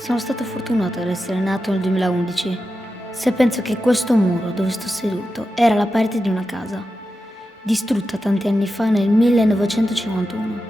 Sono stato fortunato ad essere nato nel 2011. Se penso che questo muro dove sto seduto era la parete di una casa, distrutta tanti anni fa nel 1951,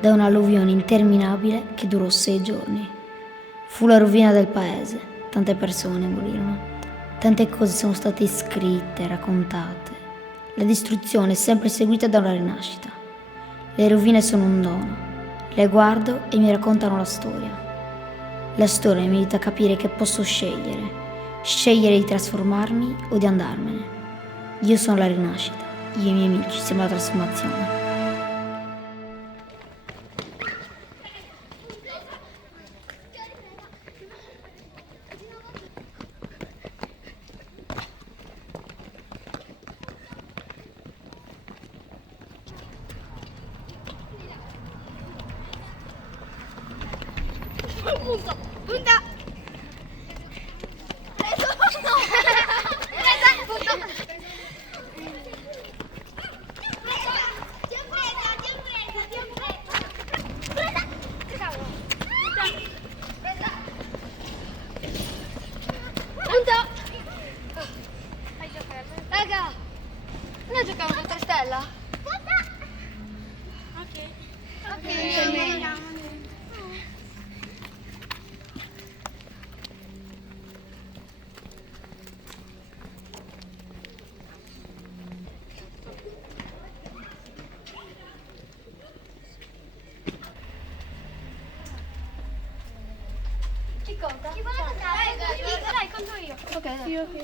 da un'alluvione interminabile che durò 6 giorni. Fu la rovina del paese, tante persone morirono, tante cose sono state scritte, raccontate. La distruzione è sempre seguita da una rinascita. Le rovine sono un dono, le guardo e mi raccontano la storia. La storia mi aiuta a capire che posso scegliere di trasformarmi o di andarmene. Io sono la rinascita, io e i miei amici siamo la trasformazione. Punta! Punta! Preso! No! Presa! Punta! Ti ho presa! Presa! Che cavolo! Presa! Punta! Hai giocato? Raga! Noi giochiamo con 3 stella? Punta! Ok. Ok. Chi conta? Chi vuole contare? Dai, conto io. Ok, dai. Io, ok.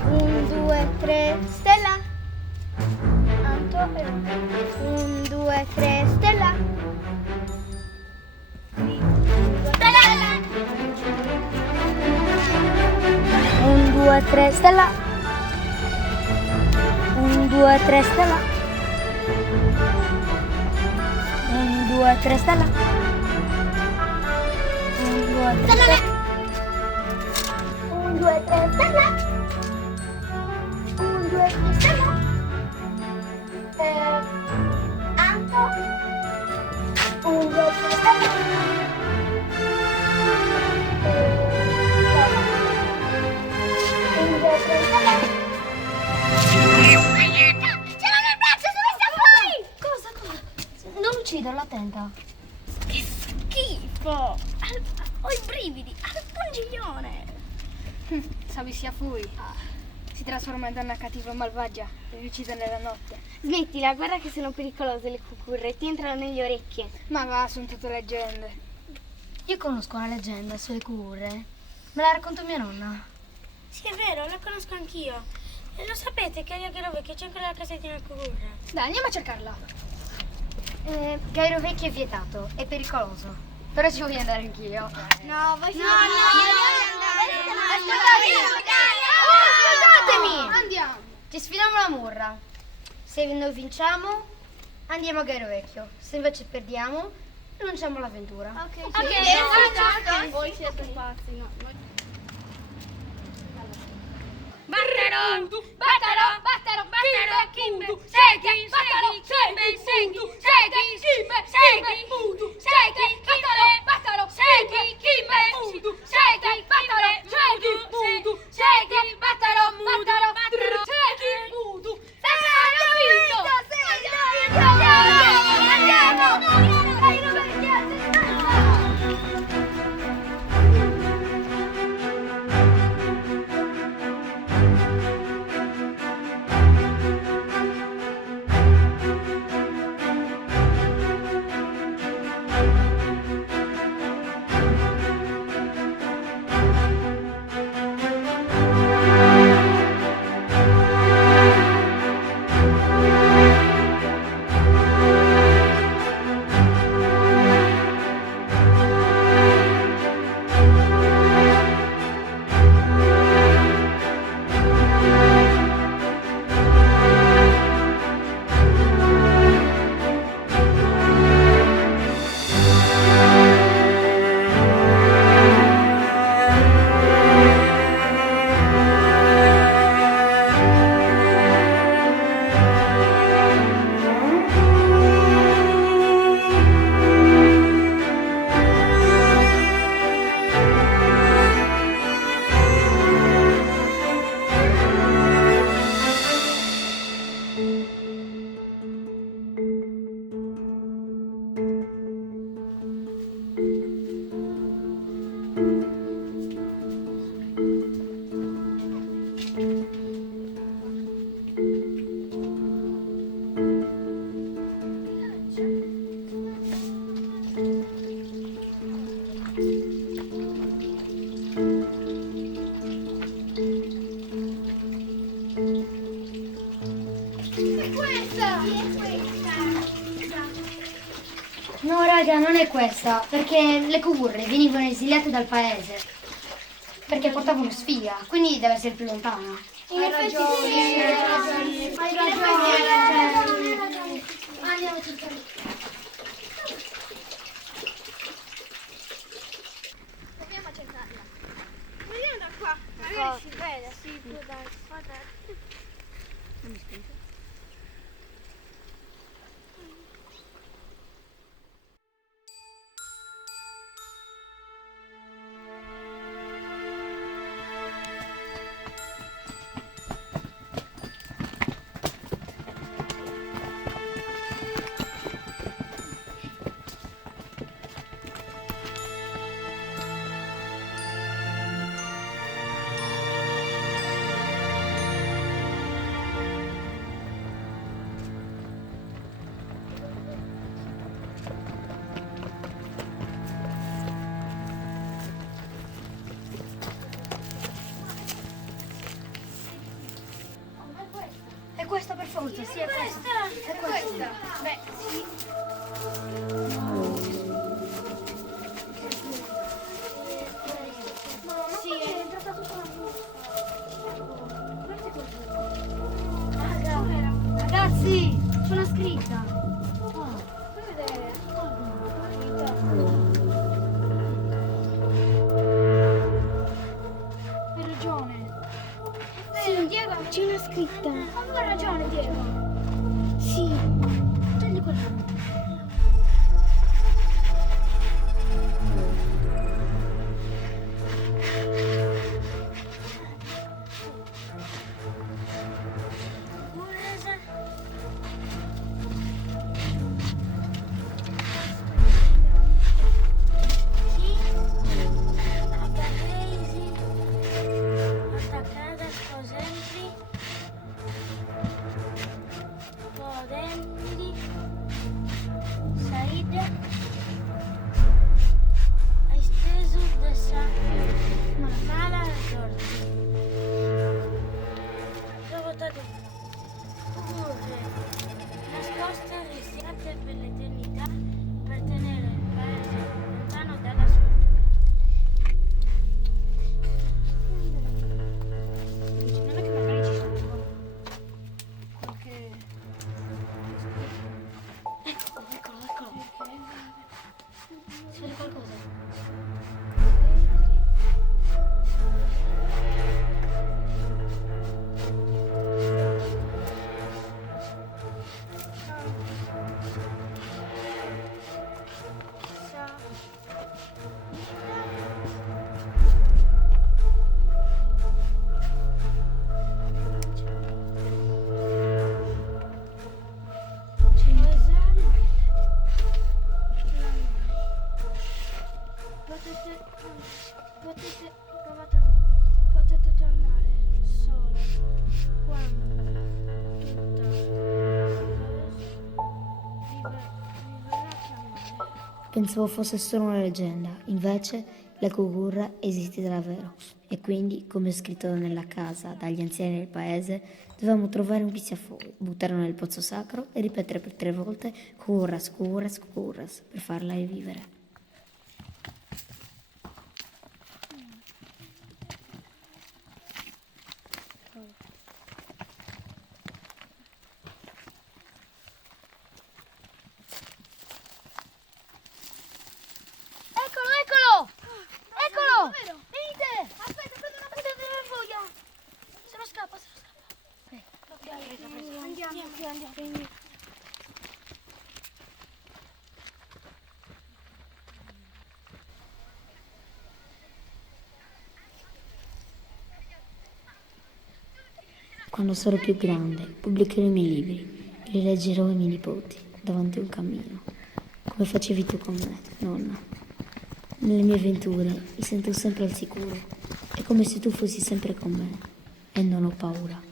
1, 2, 3, Stella. Anto. 1, 2, 3, Stella. Stella. 1, 2, 3, Stella. 1, 2, 3, Stella. 1, 2, 3, Stella. 1, 2, 3, Stella. 1, 2, 3, Stella. 1, 2, 3, Stella. Anto. 1, 2, 3, Stella. 1, 2, 3, Stella. Ce l'ho nel braccio, sono messa fuori! Cosa? Non ucciderlo, attenta. Che schifo! Ho i brividi al pungiglione! Sabi sia fui. Si trasforma in donna cattiva e malvagia e vi uccide nella notte. Smettila, guarda che sono pericolose le cucurre, ti entrano nelle orecchie. Ma va, sono tutte leggende. Io conosco una leggenda sulle curre. Me la racconto mia nonna. Sì, è vero, la conosco anch'io. E lo sapete che io Gairo Vecchio c'è ancora la casettina al cucurre? Dai, andiamo a cercarla. Gairo Vecchio è vietato, è pericoloso. Però ci voglio andare anch'io. No, voi siete Ascoltatemi! Andiamo. Ci sfidiamo la murra. Se noi vinciamo, andiamo a Gairo Vecchio. Se invece perdiamo, rinunciamo all'avventura. Ok, Voi siete pazzi, no? Battero! Battero! Battero! Battero! Kimbe! Seghi! Battero! Seghi! Seghi! Seghi! Kimbe! Seghi! Seghi! Battero! Battero! Seghi! Kimbe! Seghi! Battero! Seghi! Seghi! Battero! Battero! Battero! Seghi! Abbiamo vinto! No, raga, non è questa, perché le curre venivano esiliate dal paese, perché portavano sfiga, quindi deve essere più lontana. Hai ragione. Hai ragione. Andiamo a cercare. Proviamo a cercarla. Vediamo da qua. Magari si vede, sì, può darsi. Non mi spinge. È questa per forza, sì, è questa. È questa? Beh, sì. Sì, è entrata tutta la Ragazzi, c'è una scritta. Puoi vedere? Hai ragione. Sì, Diego, C'è una scritta. aveva ragione, Diego. Sì. Prendi quella. Attaccata sposenti, potenti, saída, esteso dessa mala sorte. Trovo tutto curve, nascoste e rischiate per l'eternità per tenere il paese lontano dalla sorte. Non è che magari ci sono qualche... Eccolo. Si vede qualcosa? Potete tornare solo quando tutta vivrà chiamare. Pensavo fosse solo una leggenda, invece la Gugurra esiste davvero. E quindi, come scritto nella casa dagli anziani del paese, dovevamo trovare un pizziafuoco, buttarlo nel pozzo sacro e ripetere per 3 volte Curras, curras, curras, per farla rivivere. Eccolo! Eccolo! Venite! Aspetta, prendo una foglia. Se lo scappa. Andiamo. Quando sarò più grande, pubblicherò i miei libri e li leggerò ai miei nipoti davanti a un cammino, come facevi tu con me, nonna. Nelle mie avventure mi sento sempre al sicuro. È come se tu fossi sempre con me e non ho paura.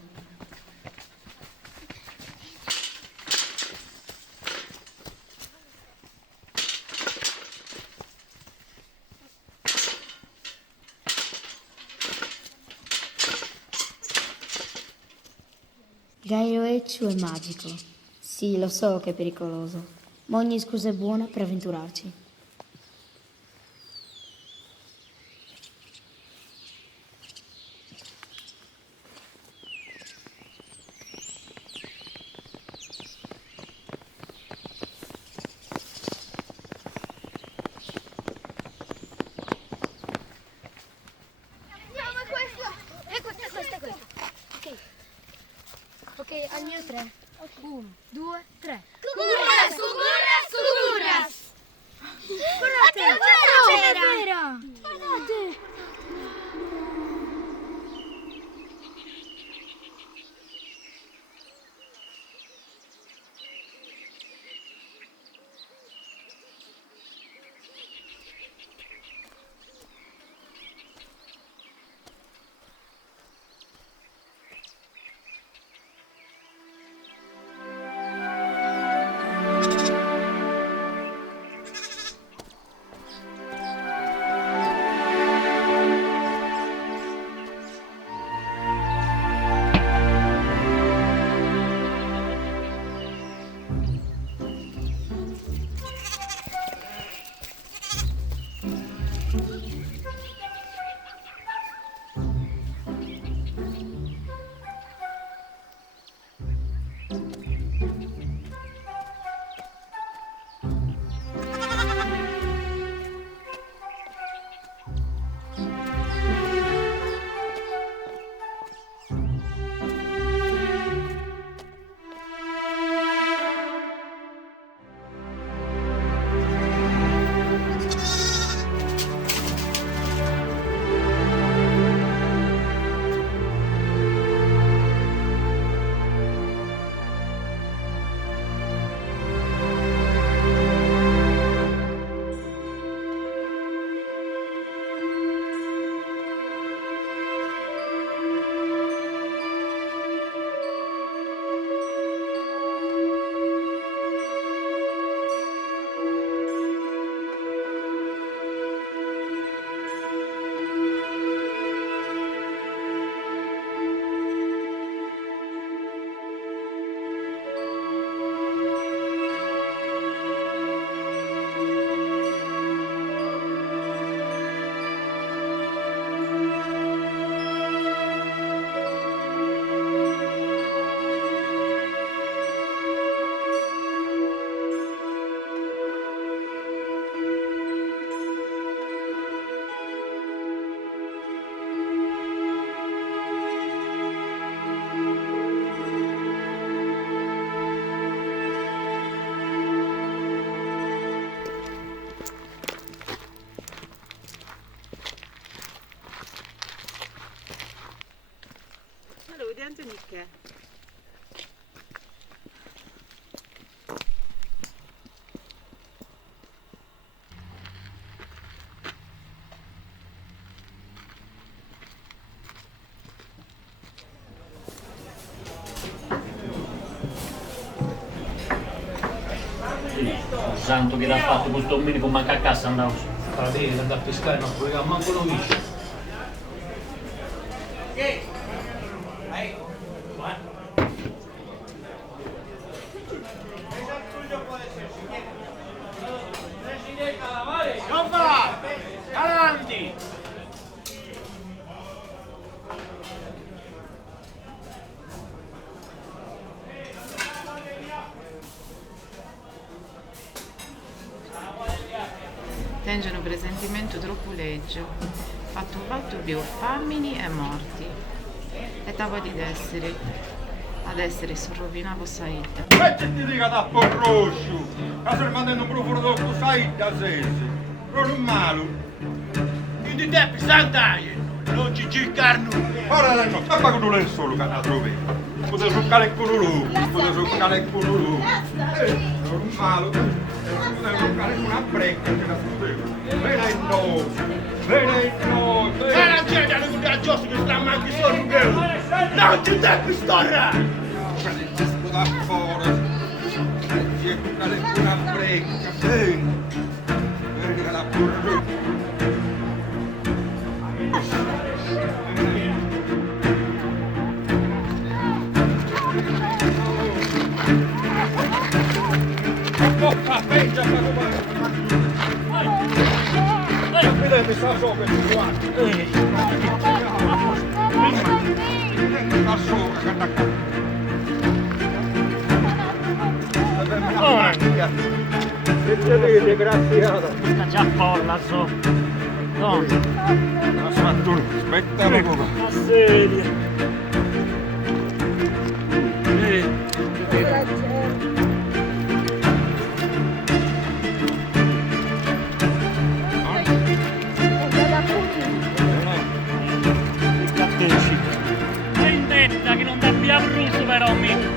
Gairo Eccio è magico. Sì, lo so che è pericoloso, ma ogni scusa è buona per avventurarci. Andiamo, è questo. E questo. Ok, al mio 3. 1, 2, 3. Cucurras, cucurras, cucurras. Guardate, c'era! Guardate! Vediamo di che. Santo che l'ha fatto questo medico manca a casa andavo. Va bene, andare a pescare, non puoi manco lo visce. Non va! Avanti! Tengono presentimento troppo leggio. Fatto più uomini e morti. E tavo ad essere sorrovinavo saita. E che ti dica da porroscio? Caso il mandando un profilo dopo sai da sesi. Però non malo. Quindi te, santaglie! Non ci gircarno! Ora no, tappa con un solo che la trovi. Potete succare con lui, potete succare con lui. Non malo, potete succare con una brecca che la sapevo. Bene in noi, bene in noi. E la gente hanno tutti a giossi che stanno anche solo un gelo. Non ci dai pistola! Prendi il disco da fuori. E succare con una brecca, bene. Bene la porra. Bocca, pengia per rubare! Vedete, sta sopra il guardo! Sta sopra, che attacca! Che vedete, graziata! Sta già folla, so. No. Aspetta, aspetta, A sedia. Scattucci. Vendetta che non ti abbia bruso però mi.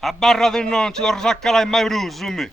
A barra del non ci dovrò saccare mai bruso me.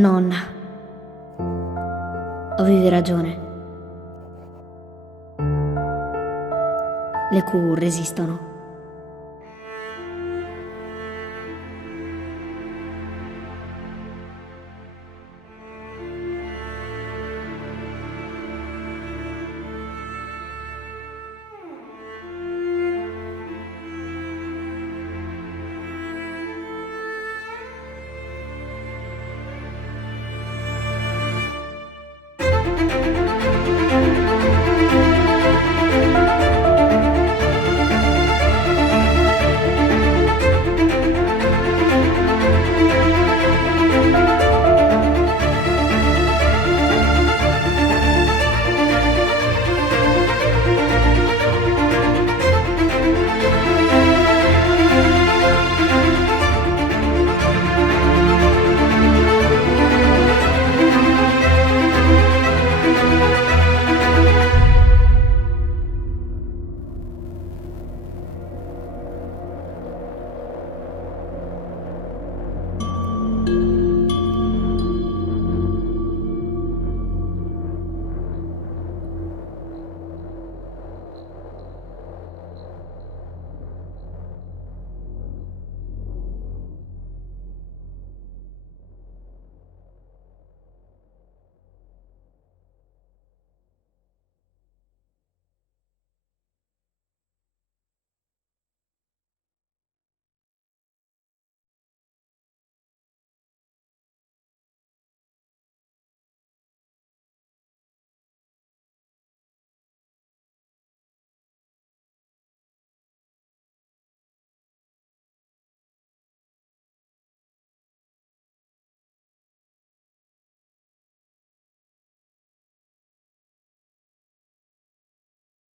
Nonna, avevi ragione. Le Q resistono.